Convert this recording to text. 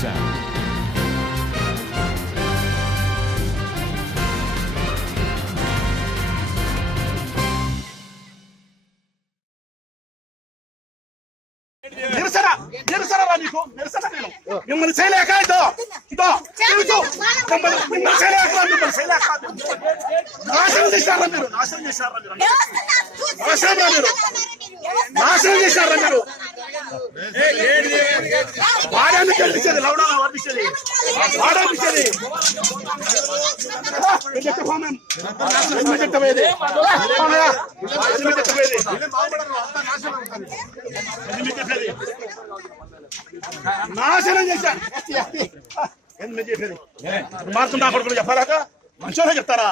sound. నిరసనరా నీకు నిరసన నేను మిమ్మల్ని చేయలేక ఇదో మిమ్మల్ని చేయలేక నాశనం చేశారా మీరు నాశనం చేశారా మీరు వాడాన్ని కల్పించేది లవడాన్ని వర్తించేది వాడాపించేది నాశనం చేశాను ఎందుకు చేసేది మార్కులు నా కొడుకులు చెప్పాలాక మంచిగా చెప్తారా